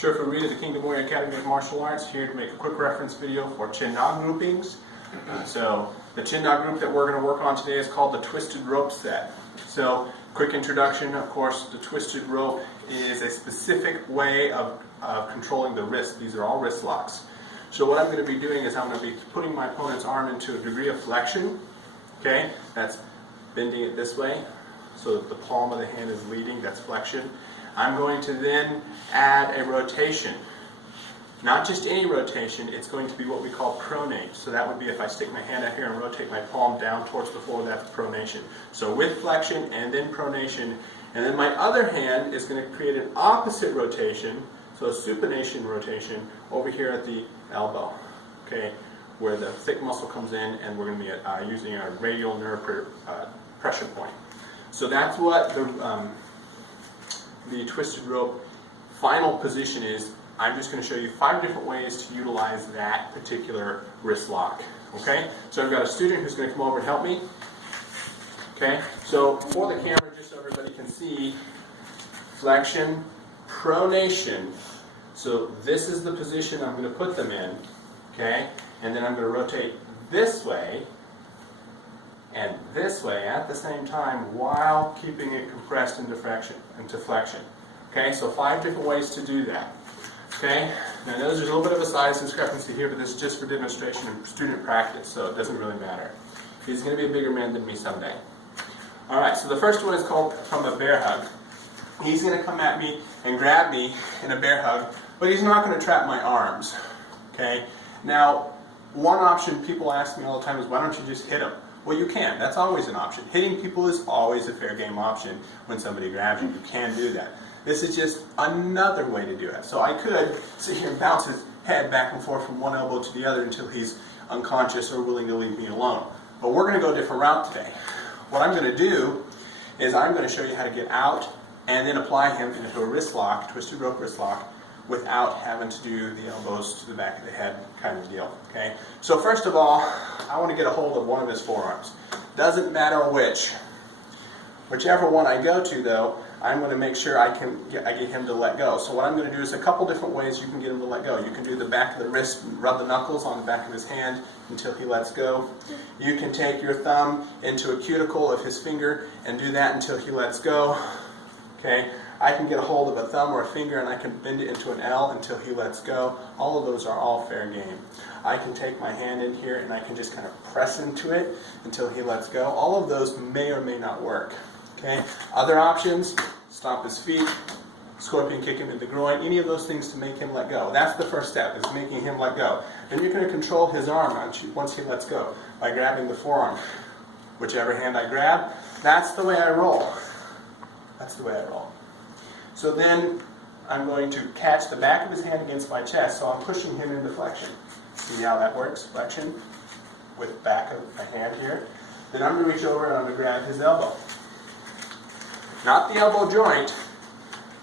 Sheriff Reed of the Kingdom Warrior Academy of Martial Arts, here to make a quick reference video for Chin Na groupings. So the Chin Na group that we're going to work on today is called the Twisted Rope Set. So quick introduction, of course, the twisted rope is a specific way of controlling the wrist. These are all wrist locks. So what I'm going to be doing is I'm going to be putting my opponent's arm into a degree of flexion. Okay, that's bending it this way so that the palm of the hand is leading, that's flexion. I'm going to then add a rotation. Not just any rotation, it's going to be what we call pronate. So that would be if I stick my hand out here and rotate my palm down towards the floor, that's pronation. So with flexion and then pronation, and then my other hand is going to create an opposite rotation, so a supination rotation over here at the elbow, okay, where the thick muscle comes in, and we're going to be using a radial nerve pressure point. So that's what the twisted rope final position is. I'm just going to show you 5 different ways to utilize that particular wrist lock. Okay, so I've got a student who's going to come over and help me. Okay, so for the camera, just so everybody can see, flexion, pronation. So this is the position I'm going to put them in. Okay, and then I'm going to rotate this way and this way at the same time while keeping it compressed into flexion. Okay, so 5 different ways to do that. Okay, now there's a little bit of a size discrepancy here, but this is just for demonstration and student practice, so it doesn't really matter. He's going to be a bigger man than me someday. Alright, so the first one is called from a bear hug. He's going to come at me and grab me in a bear hug, but he's not going to trap my arms. Okay, now one option people ask me all the time is, why don't you just hit him? Well, you can. That's always an option. Hitting people is always a fair game option when somebody grabs you. You can do that. This is just another way to do it. So I could sit here and bounce his head back and forth from one elbow to the other until he's unconscious or willing to leave me alone. But we're going to go a different route today. What I'm going to do is I'm going to show you how to get out and then apply him into a wrist lock, twisted rope wrist lock, without having to do the elbows to the back of the head kind of deal. Okay? So first of all, I want to get a hold of one of his forearms. Doesn't matter which. Whichever one I go to, though, I'm going to make sure I get him to let go. So what I'm going to do is a couple different ways you can get him to let go. You can do the back of the wrist, rub the knuckles on the back of his hand until he lets go. You can take your thumb into a cuticle of his finger and do that until he lets go. Okay? I can get a hold of a thumb or a finger and I can bend it into an L until he lets go. All of those are all fair game. I can take my hand in here and I can just kind of press into it until he lets go. All of those may or may not work. Okay. Other options, stomp his feet, scorpion kick him in the groin, any of those things to make him let go. That's the first step, is making him let go. Then you're going to control his arm once he lets go by grabbing the forearm. Whichever hand I grab, that's the way I roll. That's the way I roll. So then I'm going to catch the back of his hand against my chest, so I'm pushing him into flexion. See how that works? Flexion with back of my hand here. Then I'm going to reach over and I'm going to grab his elbow. Not the elbow joint,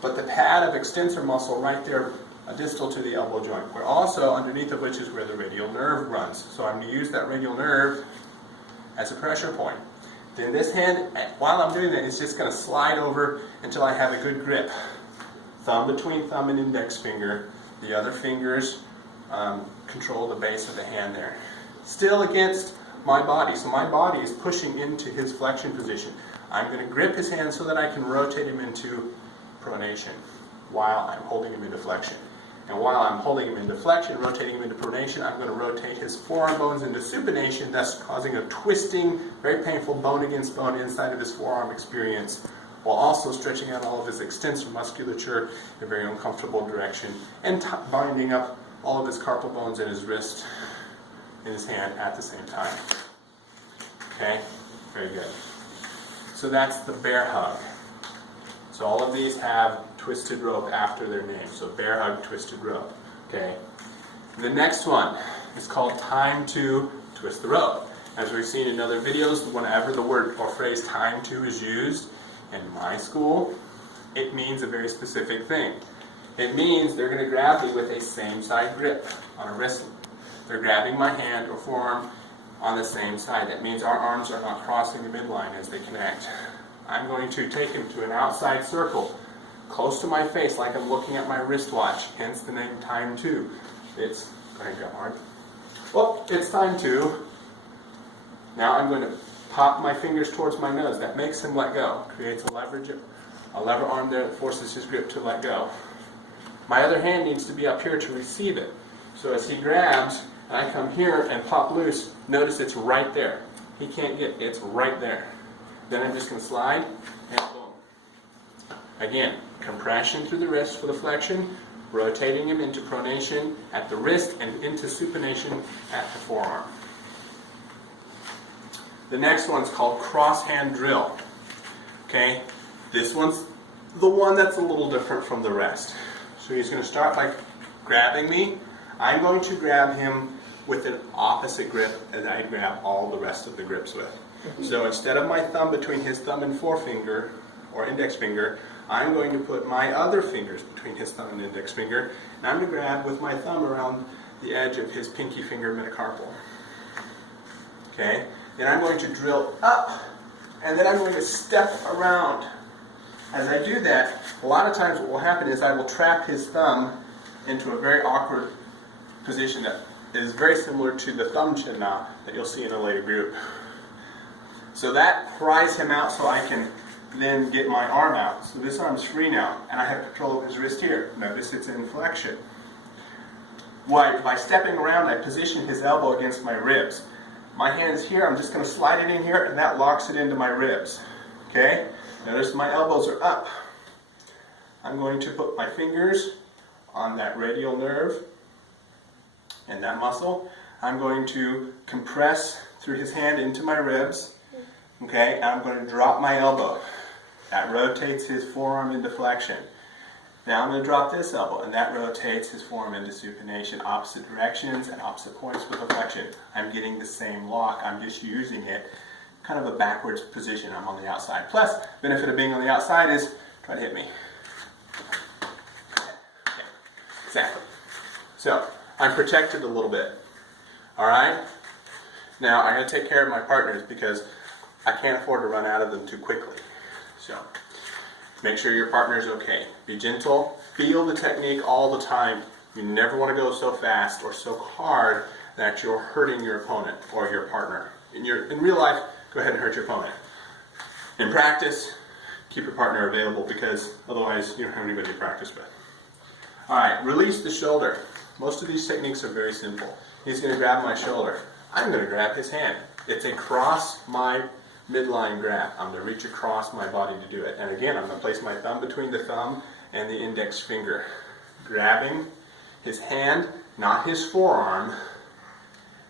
but the pad of extensor muscle right there, distal to the elbow joint. We're also underneath of which is where the radial nerve runs. So I'm going to use that radial nerve as a pressure point. Then this hand, while I'm doing that, is just going to slide over until I have a good grip. Thumb between thumb and index finger. The other fingers control the base of the hand there. Still against my body. So my body is pushing into his flexion position. I'm going to grip his hand so that I can rotate him into pronation while I'm holding him into flexion. And while I'm holding him into flexion, rotating him into pronation, I'm going to rotate his forearm bones into supination, thus causing a twisting, very painful bone against bone inside of his forearm experience, while also stretching out all of his extensor musculature in a very uncomfortable direction and binding up all of his carpal bones in his wrist, in his hand at the same time. Okay? Very good. So that's the bear hug. So all of these have twisted rope after their name. So bear hug, twisted rope. Okay. The next one is called time to twist the rope. As we've seen in other videos, whenever the word or phrase time to is used in my school, it means a very specific thing. It means they're going to grab me with a same side grip on a wrist. They're grabbing my hand or forearm on the same side. That means our arms are not crossing the midline as they connect. I'm going to take him to an outside circle close to my face like I'm looking at my wristwatch, hence the name Time 2. It's, go ahead, go hard. Well, it's Time 2. Now I'm going to pop my fingers towards my nose. That makes him let go. Creates a lever arm there that forces his grip to let go. My other hand needs to be up here to receive it. So as he grabs, and I come here and pop loose, notice it's right there. He can't get, it's right there. Then I'm just going to slide, and boom. Again, compression through the wrist for the flexion, rotating him into pronation at the wrist and into supination at the forearm. The next one's called cross hand drill. Okay, this one's the one that's a little different from the rest. So he's going to start by grabbing me. I'm going to grab him with an opposite grip as I grab all the rest of the grips with. So instead of my thumb between his thumb and forefinger, or index finger, I'm going to put my other fingers between his thumb and index finger, and I'm going to grab with my thumb around the edge of his pinky finger metacarpal. Okay? Then I'm going to drill up, and then I'm going to step around. As I do that, a lot of times what will happen is I will trap his thumb into a very awkward position that is very similar to the thumb chin knot that you'll see in a later group. So that pries him out so I can then get my arm out. So this arm's free now, and I have control of his wrist here. Notice it's in flexion. By stepping around, I position his elbow against my ribs. My hand is here, I'm just going to slide it in here, and that locks it into my ribs. Okay? Notice my elbows are up. I'm going to put my fingers on that radial nerve and that muscle. I'm going to compress through his hand into my ribs. Okay, and I'm going to drop my elbow. That rotates his forearm into flexion. Now I'm going to drop this elbow, and that rotates his forearm into supination. Opposite directions and opposite points with a flexion. I'm getting the same lock, I'm just using it kind of a backwards position. I'm on the outside. Plus, benefit of being on the outside is, try to hit me. Okay. Exactly. So, I'm protected a little bit. Alright? Now, I'm going to take care of my partners because I can't afford to run out of them too quickly. So, make sure your partner's okay. Be gentle. Feel the technique all the time. You never want to go so fast or so hard that you're hurting your opponent or your partner. In real life, go ahead and hurt your opponent. In practice, keep your partner available because otherwise you don't have anybody to practice with. Alright, release the shoulder. Most of these techniques are very simple. He's going to grab my shoulder. I'm going to grab his hand. It's a cross my midline grab. I'm going to reach across my body to do it. And again, I'm going to place my thumb between the thumb and the index finger. Grabbing his hand, not his forearm.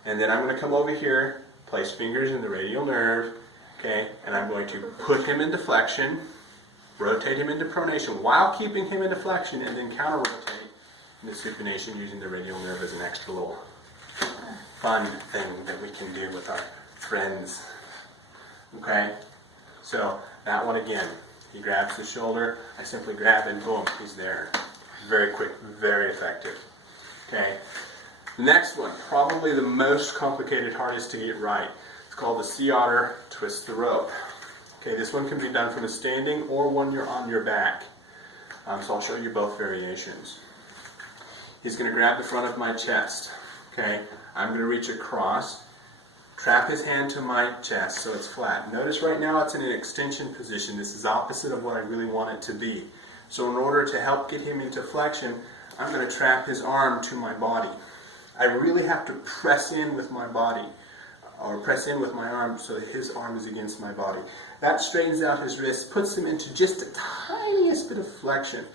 And then I'm going to come over here, place fingers in the radial nerve, okay, and I'm going to put him into flexion, rotate him into pronation while keeping him into flexion, and then counter-rotate into supination using the radial nerve as an extra little fun thing that we can do with our friends. Okay, so that one again, he grabs the shoulder, I simply grab and boom, he's there. Very quick, very effective. Okay, the next one, probably the most complicated, hardest to get right. It's called the sea otter twist the rope. Okay, this one can be done from a standing or when you're on your back. So I'll show you both variations. He's going to grab the front of my chest. Okay, I'm going to reach across, trap his hand to my chest so it's flat. Notice right now it's in an extension position. This is opposite of what I really want it to be. So in order to help get him into flexion, I'm going to trap his arm to my body. I really have to press in with my body, or press in with my arm so that his arm is against my body. That straightens out his wrist, puts him into just the tiniest bit of flexion.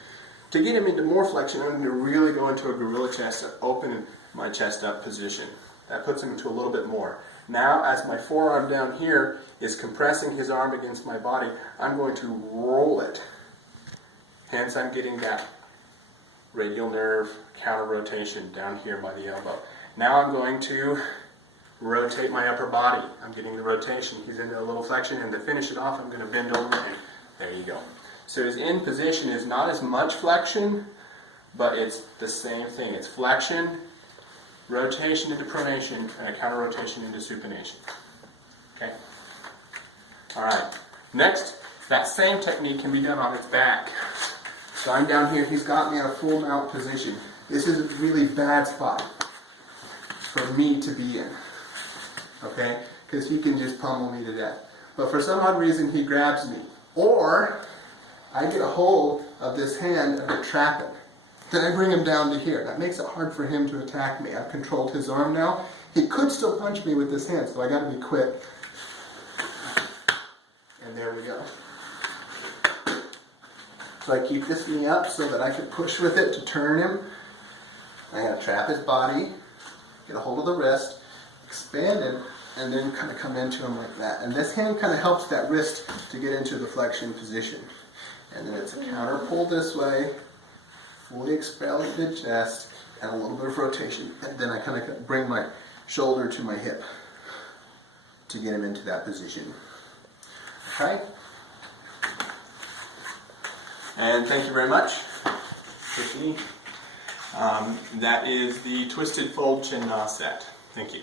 To get him into more flexion, I'm going to really go into a gorilla chest and open my chest up position. That puts him into a little bit more. Now, as my forearm down here is compressing his arm against my body, I'm going to roll it. Hence, I'm getting that radial nerve counter rotation down here by the elbow. Now I'm going to rotate my upper body. I'm getting the rotation. He's into a little flexion, and to finish it off, I'm going to bend over, and there you go. So his end position is not as much flexion, but it's the same thing. It's flexion, rotation into pronation, and a counter rotation into supination. Okay? All right. Next, that same technique can be done on its back. So I'm down here, he's got me in a full mount position. This is a really bad spot for me to be in, okay? Because he can just pummel me to death. But for some odd reason, he grabs me. Or I get a hold of this hand and I trap him. Then I bring him down to here. That makes it hard for him to attack me. I've controlled his arm now. He could still punch me with this hand, so I got to be quick. And there we go. So I keep this knee up so that I can push with it to turn him. I gotta trap his body, get a hold of the wrist, expand him, and then kind of come into him like that. And this hand kind of helps that wrist to get into the flexion position. And then it's a counter pull this way, fully expel the chest, and a little bit of rotation. And then I kind of bring my shoulder to my hip to get him into that position. Okay? And thank you very much, Tiffany. That is the Twisted Fold Chin Na set. Thank you.